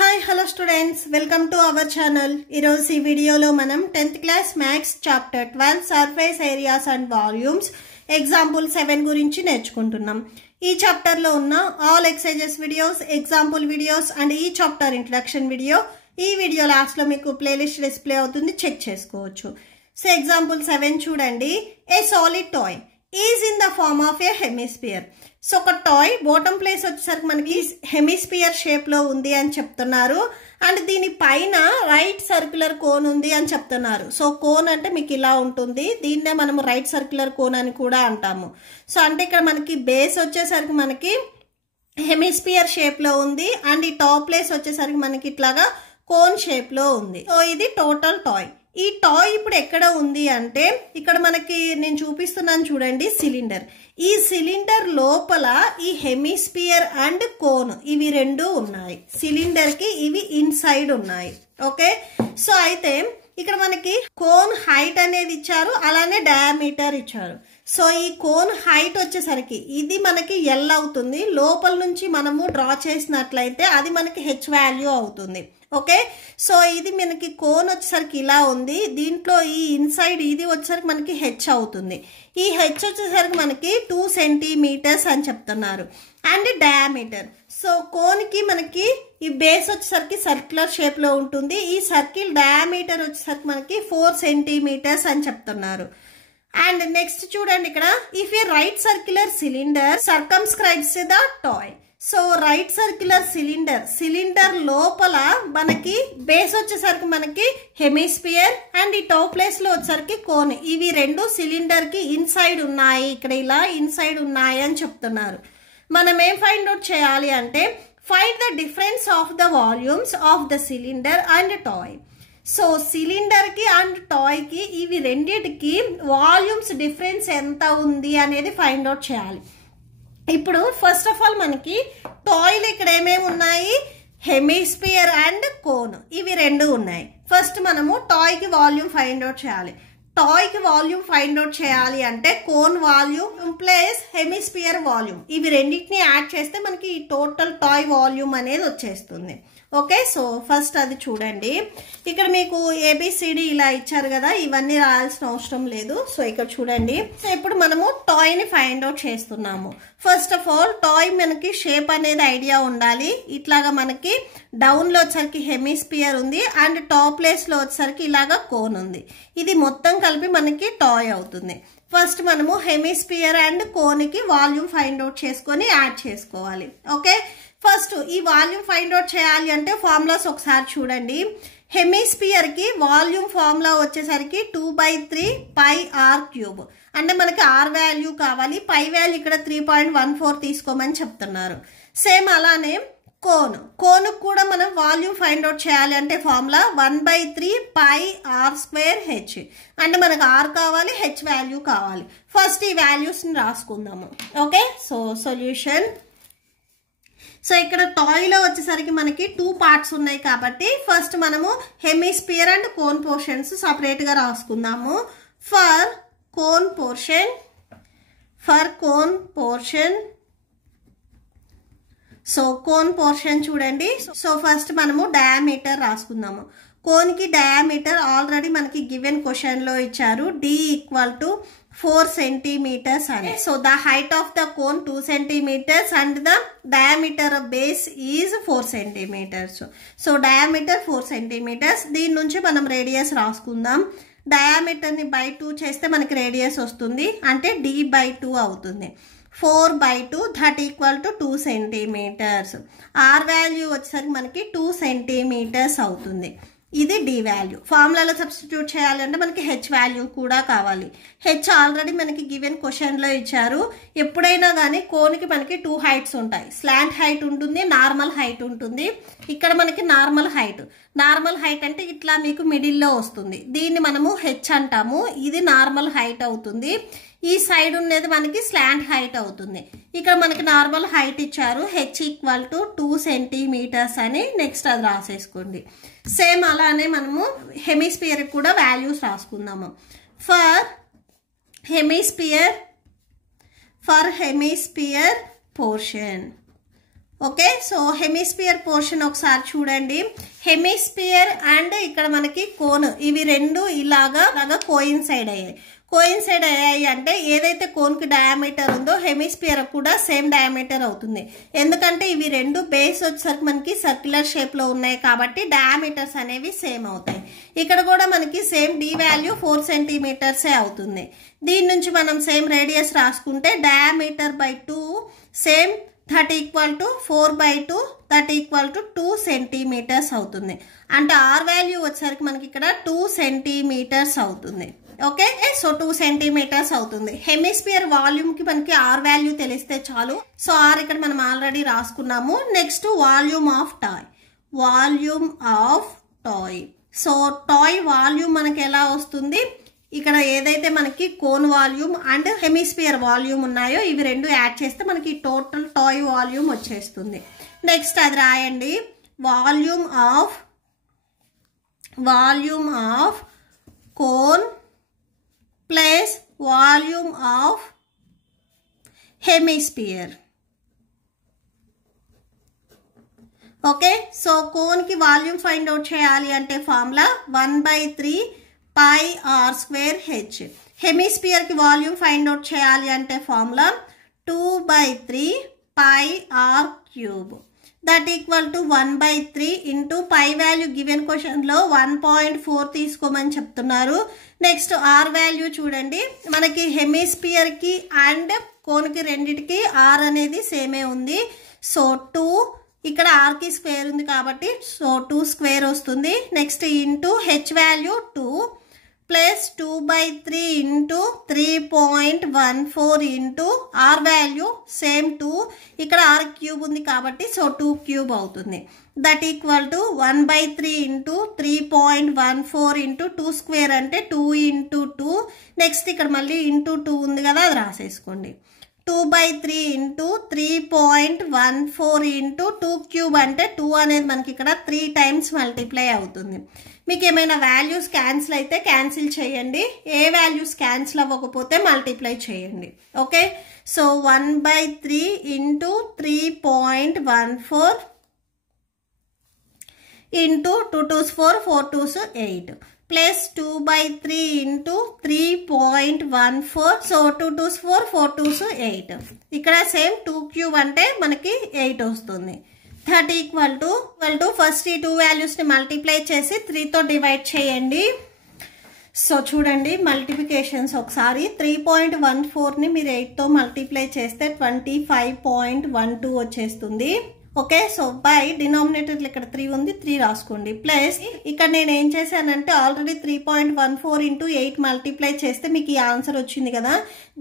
Hi, hello students. Welcome to our channel. Ee video lo manam 10th class Maths chapter 12 surface areas and volumes example 7 gurinchi నేర్చుకుంటున్నాం. ఈ chapter లో ఉన్న all exercises videos, example videos and ఈ chapter introduction video ఈ video last లో మీకు playlist display అవుతుంది, check చేసుకోవచ్చు. సో ఎగ్జాంపుల్ 7 చూడండి. A solid toy is in the form of a hemisphere. So ఒక టాయ్ బాటమ్ ప్లేస్ వచ్చేసరికి మనకి హెమిస్పియర్ షేప్ లో ఉంది అని చెప్తున్నారు. అండ్ దీని పైన రైట్ సర్క్యులర్ కోన్ ఉంది అని చెప్తున్నారు. సో కోన్ అంటే మీకు ఇలా ఉంటుంది, దీన్నే మనము రైట్ సర్క్యులర్ కోన్ అని కూడా అంటాము. సో అంటే ఇక్కడ మనకి బేస్ వచ్చేసరికి మనకి హెమిస్పియర్ షేప్ లో ఉంది అండ్ ఈ టాప్ ప్లేస్ వచ్చేసరికి మనకి ఇట్లాగా కోన్ షేప్ లో ఉంది. సో ఇది టోటల్ టాయ్. ఈ టాయ్ ఇప్పుడు ఎక్కడ ఉంది అంటే ఇక్కడ మనకి నేను చూపిస్తున్నాను చూడండి, సిలిండర్. ఈ సిలిండర్ లోపల ఈ హెమిస్పియర్ అండ్ కోన్ ఇవి రెండు ఉన్నాయి. సిలిండర్ కి ఇవి ఇన్సైడ్ ఉన్నాయి. ఓకే, సో అయితే ఇక్కడ మనకి కోన్ హైట్ అనేది ఇచ్చారు, అలానే డయామీటర్ ఇచ్చారు. సో ఈ కోన్ హైట్ వచ్చేసరికి ఇది మనకి ఎల్ అవుతుంది. లోపల నుంచి మనము డ్రా చేసినట్లయితే అది మనకి హెచ్ వాల్యూ అవుతుంది. ఓకే, సో ఇది మనకి కోన్ వచ్చేసరికి ఇలా ఉంది, దీంట్లో ఈ ఇన్సైడ్ ఇది వచ్చేసరికి మనకి హెచ్ అవుతుంది. ఈ హెచ్ వచ్చేసరికి మనకి 2 సెంటీమీటర్స్ అని చెప్తున్నారు. అండ్ డయామీటర్, సో కోన్ కి మనకి ఈ బేస్ వచ్చేసరికి సర్క్యులర్ షేప్ లో ఉంటుంది. ఈ సర్కిల్ డయామీటర్ వచ్చేసరికి మనకి 4 సెంటీమీటర్స్ అని చెప్తున్నారు. అండ్ నెక్స్ట్ చూడండి ఇక్కడ, if a right circular cylinder circumscribes the toy. So right circular cylinder లోపల మనకి బేస్ వచ్చేసరికి మనకి హెమిస్పియర్ అండ్ ఈ టాప్ ప్లేస్ లో వచ్చేసరికి కోన్, ఇవి రెండు సిలిండర్ కి ఇన్సైడ్ ఉన్నాయి. ఇక్కడ ఇలా ఇన్సైడ్ ఉన్నాయి అని చెప్తున్నారు. మనం ఏం ఫైండ్ అవుట్ చేయాలి అంటే find the difference of the volumes of the cylinder and toy. So cylinder కి అండ్ టాయ్ కి ఇవి రెండిటికి వాల్యూమ్స్ డిఫరెన్స్ ఎంత ఉంది అనేది ఫైండ్ అవుట్ చేయాలి. ఇప్పుడు ఫస్ట్ ఆఫ్ ఆల్ మనకి టాయ్లు ఇక్కడ ఏమేమి ఉన్నాయి, హెమిస్పియర్ అండ్ కోన్ ఇవి రెండు ఉన్నాయి. ఫస్ట్ మనము టాయ్ కి వాల్యూమ్ ఫైండ్ అవుట్ చేయాలి. టాయ్ కి వాల్యూమ్ ఫైండ్ అవుట్ చేయాలి అంటే cone volume plus hemisphere volume ఇవి రెండింటిని యాడ్ చేస్తే మనకి ఈ టోటల్ టాయ్ వాల్యూమ్ అనేది వచ్చేస్తుంది. ఓకే, సో ఫస్ట్ అది చూడండి. ఇక్కడ మీకు ఏబిసిడి ఇలా ఇచ్చారు కదా, ఇవన్నీ రాయాల్సిన అవసరం లేదు. సో ఇక్కడ చూడండి. సో ఇప్పుడు మనము టాయ్ ని ఫైండ్ అవుట్ చేస్తున్నాము. ఫస్ట్ ఆఫ్ ఆల్ టాయ్ మనకి షేప్ అనేది ఐడియా ఉండాలి. ఇట్లాగా మనకి డౌన్ లో వచ్చేసరికి హెమిస్పియర్ ఉంది అండ్ టాప్ ప్లేస్ లో వచ్చేసరికి ఇలాగా కోన్ ఉంది. ఇది మొత్తం కలిపి మనకి టాయ్ అవుతుంది. ఫస్ట్ మనము హెమిస్పియర్ అండ్ కోన్ కి వాల్యూమ్ ఫైండ్ అవుట్ చేసుకొని యాడ్ చేసుకోవాలి. ఓకే, ఫస్ట్ ఈ వాల్యూమ్ ఫైండ్ అవుట్ చేయాలి అంటే ఫార్ములాస్ ఒకసారి చూడండి. హెమిస్పియర్ కి వాల్యూమ్ ఫార్ములా వచ్చేసరికి 2/3 పై ఆర్ క్యూబ్. అంటే మనకి ఆర్ వాల్యూ కావాలి, పై వాల్యూ ఇక్కడ 3.14 తీసుకోమని చెప్తున్నారు. సేమ్ అలానే కోన్ కూడా మనం వాల్యూమ్ ఫైండ్ అవుట్ చేయాలి అంటే formula 1/3 pi r square h. అంటే మనకు ఆర్ కావాలి, హెచ్ వాల్యూ కావాలి. ఫస్ట్ ఈ వాల్యూస్ ని రాసుకుందాము. Okay, so solution. సో ఇక్కడ టాయ్ లో వచ్చేసరికి మనకి 2 పార్ట్స్ ఉన్నాయి కాబట్టి ఫస్ట్ మనము hemisphere and cone portions separate గా రాసుకుందాము. For cone portion so cone portion చూడండి. సో ఫస్ట్ మనము డయామీటర్ రాసుకుందాము. కోన్ కి డయామీటర్ ఆల్రెడీ మనకి గివెన్ క్వశ్చన్ లో ఇచ్చారు, D = 4 centimeters అని. So the height of the cone 2 centimeters and the diameter base is 4 centimeters. So diameter 4 centimeters. దీని నుంచి మనం రేడియస్ రాసుకుందాం. డయామీటర్ ని బై 2 చేస్తే మనకి రేడియస్ వస్తుంది, అంటే D/2 అవుతుంది. 4/2 that equal to 2 centimeters. R value వచ్చేసరికి మనకి 2 centimeters అవుతుంది. ఇది డి వాల్యూ. ఫార్ములాలో సబ్స్టిట్యూట్ చేయాలంటే మనకి హెచ్ వాల్యూ కూడా కావాలి. హెచ్ ఆల్రెడీ మనకి గివెన్ క్వశ్చన్ లో ఇచ్చారు. ఎప్పుడైనా కానీ కోన్కి మనకి 2 హైట్స్ ఉంటాయి, స్లాంట్ హైట్ ఉంటుంది, నార్మల్ హైట్ ఉంటుంది. ఇక్కడ మనకి నార్మల్ హైట్ అంటే ఇట్లా మీకు మిడిల్ లో వస్తుంది, దీన్ని మనము హెచ్ అంటాము. ఇది నార్మల్ హైట్ అవుతుంది. ఈ సైడ్ ఉన్నది మనకి స్లాంట్ హైట్ అవుతుంది. ఇక్కడ మనకి నార్మల్ హైట్ ఇచ్చారు, హెచ్ = 2 centimeters అని. నెక్స్ట్ అది రాసేసుకోండి. సేమ్ అలానే మనము హెమిస్పియర్ కూడా వాల్యూస్ రాసుకుందాము. For hemisphere portion. Okay, so hemisphere portion ఒకసారి చూడండి. హెమిస్పియర్ అండ్ ఇక్కడ మనకి కోన్ ఇవి రెండు ఇలాగా కోయిన్సైడ్ అయ్యాయి అంటే ఏదైతే కోన్కి డయామీటర్ ఉందో హెమిస్పియర్ కూడా సేమ్ డయామీటర్ అవుతుంది. ఎందుకంటే ఇవి రెండు బేస్ వచ్చేసరికి మనకి సర్క్యులర్ షేప్లో ఉన్నాయి కాబట్టి డయామీటర్స్ అనేవి సేమ్ అవుతాయి. ఇక్కడ కూడా మనకి సేమ్ డి వాల్యూ 4 సెంటీమీటర్సే అవుతుంది. దీని నుంచి మనం సేమ్ రేడియస్ రాసుకుంటే diameter by 2 same that equal to 4/2 that equal to 2 centimetres అవుతుంది. అంటే ఆర్ వాల్యూ వచ్చేసరికి మనకి ఇక్కడ 2 సెంటీమీటర్స్ అవుతుంది. ఓకే, సో 2 సెంటీమీటర్స్ అవుతుంది. హెమిస్పియర్ వాల్యూమ్ కి మనకి ఆర్ వాల్యూ తెలిస్తే చాలు. సో ఆర్ ఇక్కడ మనం ఆల్రెడీ రాసుకున్నాము. Next volume of toy. So toy volume మనకి ఎలా వస్తుంది, ఇక్కడ ఏదైతే మనకి cone volume and hemisphere volume ఉన్నాయో ఇవి రెండు యాడ్ చేస్తే మనకి టోటల్ టాయ్ వాల్యూమ్ వచ్చేస్తుంది. నెక్స్ట్ అది రాయండి. Volume of cone plus volume of hemisphere. Okay, so cone కి వాల్యూమ్ ఫైండ్ అవుట్ చేయాలి అంటే formula 1/3 pi r square h. Hemisphere కి వాల్యూమ్ ఫైండ్ అవుట్ చేయాలి అంటే formula 2/3 pi R cube that equal to 1/3 into pi value given question లో 1.4 తీసుకోమని చెప్తున్నారు. Next are value చూడండి, మనకి హెమిస్పియర్ కి అండ్ కోన్ కి రెండిటికి ఆర్ అనేది సేమే ఉంది. సో 2 ఇక్కడ ఆర్ కి స్క్వేర్ ఉంది కాబట్టి సో 2 స్క్వేర్ వస్తుంది. Next into H value 2 plus 2/3 into 3.14 into R value same 2, ఇక్కడ ఆర్ క్యూబ్ ఉంది కాబట్టి సో 2 క్యూబ్ అవుతుంది. That equal to 1/3 into 3.14 into 2 square అంటే 2 ఇంటూ 2. నెక్స్ట్ ఇక్కడ మళ్ళీ ఇంటూ 2 ఉంది కదా, అది రాసేసుకోండి. 2/3 ఇంటూ 3.14 ఇంటూ 2 క్యూబ్ అంటే 2 అనేది మనకి ఇక్కడ 3 టైమ్స్ మల్టిప్లై అవుతుంది. మీకు ఏమైనా వాల్యూస్ క్యాన్సిల్ అయితే క్యాన్సిల్ చేయండి, ఏ వాల్యూస్ క్యాన్సిల్ అవ్వకపోతే మల్టిప్లై చేయండి. Okay, so 1/3 into 3.14 into 2 2s 4 4 2s 8 plus 2/3 into 3.14 so 2 2s 4 4 2s 8. ఇక్కడ సేమ్ 2 క్యూబ్ అంటే మనకి 8 వస్తుంది. దట్ ఈక్వల్ టు ఫస్ట్ ఈ 2 వాల్యూస్ ని మల్టిప్లై చేసి 3 తో డివైడ్ చేయండి. సో చూడండి మల్టిప్లికేషన్స్ ఒకసారి 3.14 ని మీరు 8 తో మల్టిప్లై చేస్తే 25.12 వచ్చేస్తుంది. ఓకే, సో బై డినామినేటర్ ఇక్కడ 3 ఉంది, 3 రాసుకోండి. ప్లస్ ఇక్కడ నేను ఏం చేశానంటే ఆల్రెడీ 3.14 ఇంటూ 8 మల్టిప్లై చేస్తే మీకు ఈ ఆన్సర్ వచ్చింది కదా,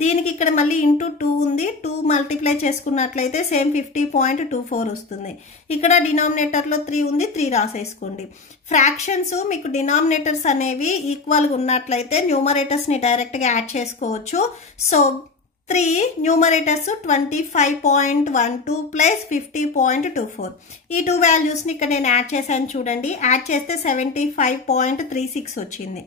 దీనికి ఇక్కడ మళ్ళీ ఇంటూ 2 ఉంది, 2 మల్టిప్లై చేసుకున్నట్లయితే సేమ్ 50.24 వస్తుంది. ఇక్కడ డినామినేటర్లో 3 ఉంది, 3 రాసేసుకోండి. ఫ్రాక్షన్స్ మీకు డినామినేటర్స్ అనేవి ఈక్వల్గా ఉన్నట్లయితే న్యూమరేటర్స్ని డైరెక్ట్గా యాడ్ చేసుకోవచ్చు. So 3 numerators 25.12 plus 50.24. ఈ 2 వాల్యూస్ని ఇక్కడ నేను యాడ్ చేశాను చూడండి, యాడ్ చేస్తే 75.36 వచ్చింది.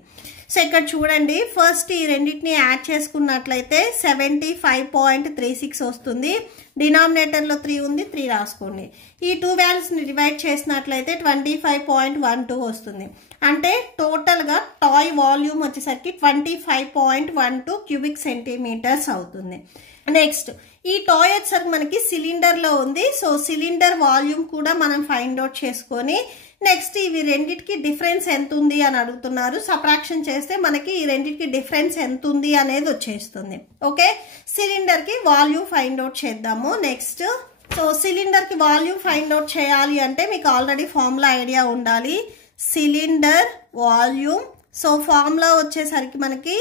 సో ఇక్కడ చూడండి ఫస్ట్ ఈ రెండింటిని యాడ్ చేసుకున్నట్లయితే 75.36 వస్తుంది. డినామినేటర్లో 3 ఉంది, 3 రాసుకోండి. ఈ 2 వాల్యూస్ని డివైడ్ చేసినట్లయితే 25.12 వస్తుంది. అంటే టోటల్గా టాయ్ వాల్యూమ్ వచ్చేసరికి 25.12 క్యూబిక్ సెంటీమీటర్స్ అవుతుంది. నెక్స్ట్ ఈ టాయ్ వచ్చేసరికి మనకి సిలిండర్లో ఉంది. సో సిలిండర్ వాల్యూమ్ కూడా మనం ఫైండ్ అవుట్ చేసుకొని నెక్స్ట్ ఇవి రెండింటికి డిఫరెన్స్ ఎంత ఉంది అని అడుగుతున్నారు. సబ్ట్రాక్షన్ చేస్తే మనకి ఈ రెండింటికి డిఫరెన్స్ ఎంత ఉంది అనేది వచ్చేస్తుంది. ఓకే, సిలిండర్ కి వాల్యూమ్ ఫైండ్ అవుట్ చేద్దాము. నెక్స్ట్ సో సిలిండర్ కి వాల్యూమ్ ఫైండ్ అవుట్ చేయాలి అంటే మీకు ఆల్రెడీ ఫార్ములా ఐడియా ఉండాలి. సిలిండర్ వాల్యూమ్ సో ఫార్ములా వచ్చేసరికి మనకి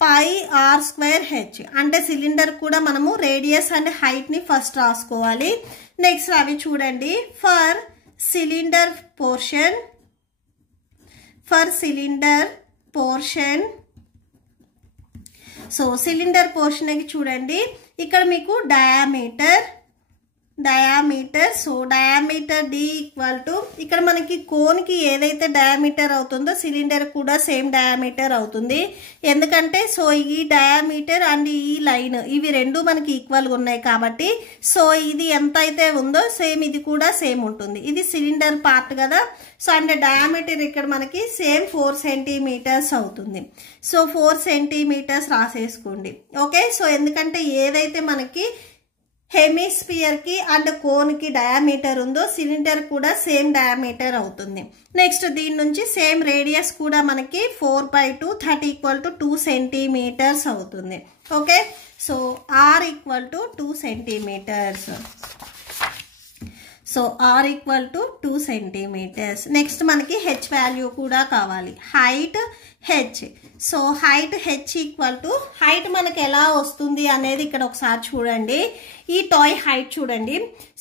పై ఆర్ స్క్వేర్ హెచ్. అంటే సిలిండర్ కూడా మనము రేడియస్ అండ్ హైట్ ని ఫస్ట్ రాసుకోవాలి. నెక్స్ట్ అవి చూడండి for cylinder portion so cylinder portion చూడండి ఇక్కడ మీకు diameter diameter. So diameter D equal to ఇక్కడ మనకి కోన్కి ఏదైతే డయామీటర్ అవుతుందో సిలిండర్ కూడా సేమ్ డయామీటర్ అవుతుంది. ఎందుకంటే సో ఈ డయామీటర్ అండ్ ఈ లైన్ ఇవి రెండు మనకి ఈక్వల్గా ఉన్నాయి కాబట్టి సో ఇది ఎంత అయితే ఉందో సేమ్ ఇది కూడా సేమ్ ఉంటుంది. ఇది సిలిండర్ పార్ట్ కదా. సో అంటే డయామీటర్ ఇక్కడ మనకి సేమ్ 4 సెంటీమీటర్స్ అవుతుంది. సో 4 సెంటీమీటర్స్ రాసేసుకోండి. ఓకే. సో ఎందుకంటే ఏదైతే మనకి హెమిస్ఫియర్ కి అండ్ కోన్ కి డయామీటర్ ఉందో సిలిండర్ కూడా సేమ్ డయామీటర్ అవుతుంది. నెక్స్ట్ దీని నుంచి సేమ్ రేడియస్ కూడా మనకి 4/2 30 = 2 సెంటీమీటర్స్ అవుతుంది. Okay. So R = 2 centimetres. So R = 2 centimetres. Next మనకి H వాల్యూ కూడా కావాలి. Height H. So height H = height మనకి ఎలా వస్తుంది అనేది ఇక్కడ ఒకసారి చూడండి. ఈ టాయ్ హైట్ చూడండి.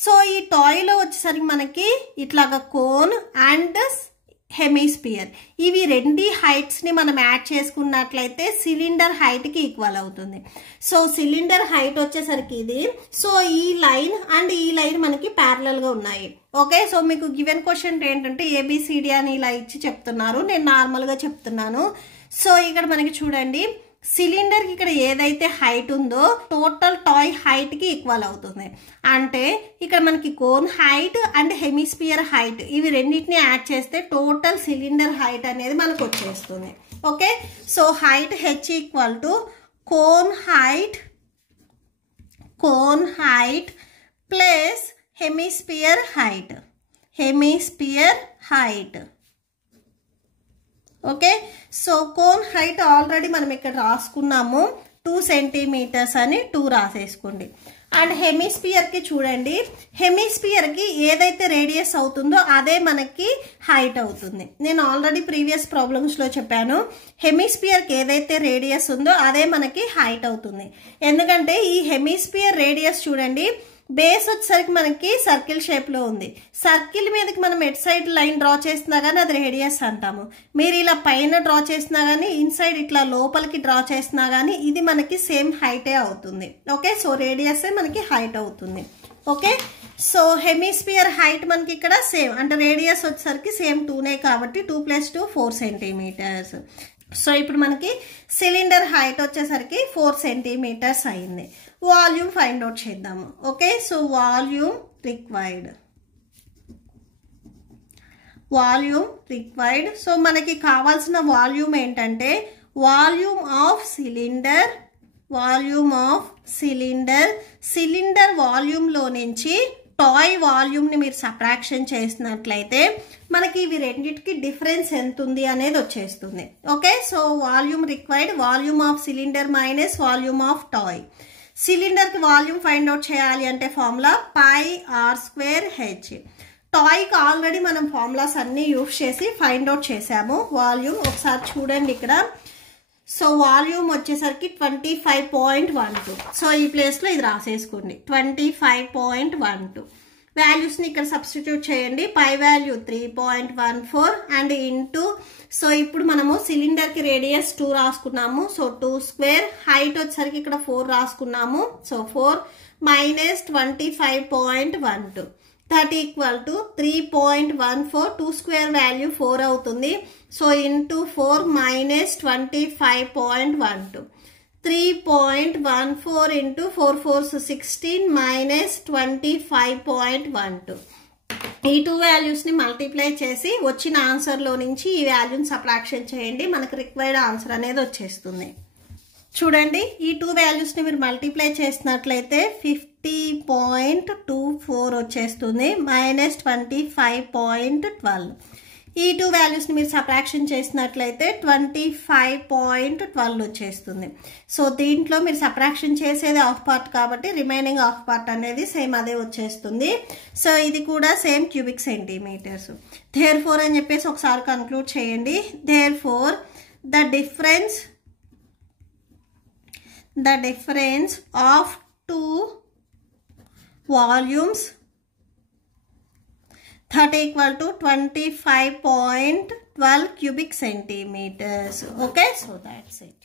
సో ఈ టాయ్లో వచ్చేసరికి మనకి ఇట్లాగా కోన్ అండ్ హెమిస్ఫియర్ ఇవి రెండు హైట్స్ని మనం యాడ్ చేసుకున్నట్లయితే సిలిండర్ హైట్కి ఈక్వల్ అవుతుంది. సో సిలిండర్ హైట్ వచ్చేసరికి ఇది. సో ఈ లైన్ అండ్ ఈ లైన్ మనకి ప్యారలల్గా ఉన్నాయి. ఓకే. సో మీకు గివెన్ క్వశ్చన్ ఏంటంటే ABCD అని ఇలా ఇచ్చి చెప్తున్నారు, నేను నార్మల్గా చెప్తున్నాను. సో ఇక్కడ మనకి చూడండి సిలిండర్కి ఇక్కడ ఏదైతే హైట్ ఉందో టోటల్ టాయ్ హైట్కి ఈక్వల్ అవుతుంది. అంటే ఇక్కడ మనకి cone height and hemisphere height ఇవి రెండింటిని యాడ్ చేస్తే టోటల్ సిలిండర్ హైట్ అనేది మనకు వచ్చేస్తుంది. Okay. So height H = cone height plus hemisphere height. Okay. So cone height already మనం ఇక్కడ రాసుకున్నాము 2 సెంటీమీటర్స్ అని 2 రాసేసుకోండి. అండ్ హెమిస్ఫియర్కి చూడండి, హెమిస్ఫియర్కి ఏదైతే రేడియస్ అవుతుందో అదే మనకి హైట్ అవుతుంది. నేను ఆల్రెడీ ప్రీవియస్ ప్రాబ్లమ్స్లో చెప్పాను, హెమిస్ఫియర్కి ఏదైతే రేడియస్ ఉందో అదే మనకి హైట్ అవుతుంది. ఎందుకంటే ఈ హెమిస్ఫియర్ రేడియస్ చూడండి బేస్ వచ్చేసరికి మనకి సర్కిల్ షేప్లో ఉంది. సర్కిల్ మీదకి మనం ఎట్ సైడ్ లైన్ డ్రా చేసినా కానీ అది రేడియస్ అంటాము. మీరు ఇలా పైన డ్రా చేసినా కానీ ఇన్సైడ్ ఇట్లా లోపలికి డ్రా చేసినా కానీ ఇది మనకి సేమ్ హైటే అవుతుంది. ఓకే. సో రేడియస్ మనకి హైట్ అవుతుంది. ఓకే. సో హెమిస్ఫియర్ హైట్ మనకి ఇక్కడ సేమ్ అంటే రేడియస్ వచ్చేసరికి సేమ్ 2నే కాబట్టి 2 + 2 4 సెంటీమీటర్స్. సో ఇప్పుడు మనకి సిలిండర్ హైట్ వచ్చేసరికి 4 సెంటీమీటర్స్ అయింది. వాల్యూమ్ ఫైండ్ అవుట్ చేద్దాము. Okay. So volume required. So మనకి కావాల్సిన వాల్యూమ్ ఏంటంటే వాల్యూమ్ ఆఫ్ సిలిండర్ వాల్యూమ్లో నుంచి టాయ్ వాల్యూమ్ని మీరు సబ్ట్రాక్షన్ చేసినట్లయితే మనకి ఇవి రెండింటికి డిఫరెన్స్ ఎంత ఉంది అనేది వచ్చేస్తుంది. Okay. So volume required volume of cylinder minus volume of toy. సిలిండర్కి వాల్యూమ్ ఫైండ్ అవుట్ చేయాలి అంటే ఫార్ములా πr²h. టాయ్కి ఆల్రెడీ మనం ఫార్ములాస్ అన్నీ యూజ్ చేసి ఫైండ్ అవుట్ చేసాము. వాల్యూమ్ ఒకసారి చూడండి ఇక్కడ. సో వాల్యూమ్ వచ్చేసరికి 25.12. సో ఈ ప్లేస్లో ఇది రాసేసుకోండి 25.12. వాల్యూస్ని ఇక్కడ సబ్స్టిట్యూట్ చేయండి. Pi value 3.14 and into. So ఇప్పుడు మనము సిలిండర్కి రేడియస్ 2 రాసుకున్నాము. సో 2² హైట్ వచ్చేసరికి ఇక్కడ 4 రాసుకున్నాము. So 4 - 25.12 that = 3.14. 2² వాల్యూ 4 అవుతుంది. So into 4 - 25.12 3.14 into 4 4s 16 minus 25.12. ఈ 2 వాల్యూస్ని మల్టిప్లై చేసి వచ్చిన ఆన్సర్లో నుంచి ఈ వాల్యూని సబ్ట్రాక్షన్ చేయండి. మనకు రిక్వైర్డ్ ఆన్సర్ అనేది వచ్చేస్తుంది. చూడండి ఈ 2 వాల్యూస్ని మీరు మల్టిప్లై చేసినట్లయితే 50.24 వచ్చేస్తుంది -25.12. ఈ 2 వాల్యూస్ని మీరు సబ్ట్రాక్షన్ చేసినట్లయితే 25.12 వచ్చేస్తుంది. సో దీంట్లో మీరు సబ్ట్రాక్షన్ చేసేది హాఫ్ పార్ట్ కాబట్టి రిమైనింగ్ హాఫ్ పార్ట్ అనేది సేమ్ అదే వచ్చేస్తుంది. సో ఇది కూడా సేమ్ క్యూబిక్ సెంటీమీటర్స్. దేర్ఫోర్ అని చెప్పేసి ఒకసారి కన్క్లూడ్ చేయండి. Therefore the difference of 2 volumes that = 25.12 cubic centimeters. Okay, so that's it.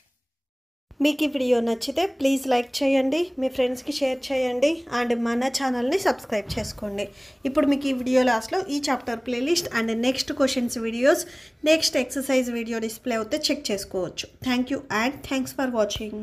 మీకు ఈ వీడియో నచ్చితే ప్లీజ్ లైక్ చేయండి, మీ ఫ్రెండ్స్కి షేర్ చేయండి అండ్ మన ఛానల్ని సబ్స్క్రైబ్ చేసుకోండి. ఇప్పుడు మీకు ఈ వీడియో లాస్ట్లో ఈ chapter playlist and next questions videos, next exercise video display అవుతే చెక్ చేసుకోవచ్చు. Thank you and thanks for watching.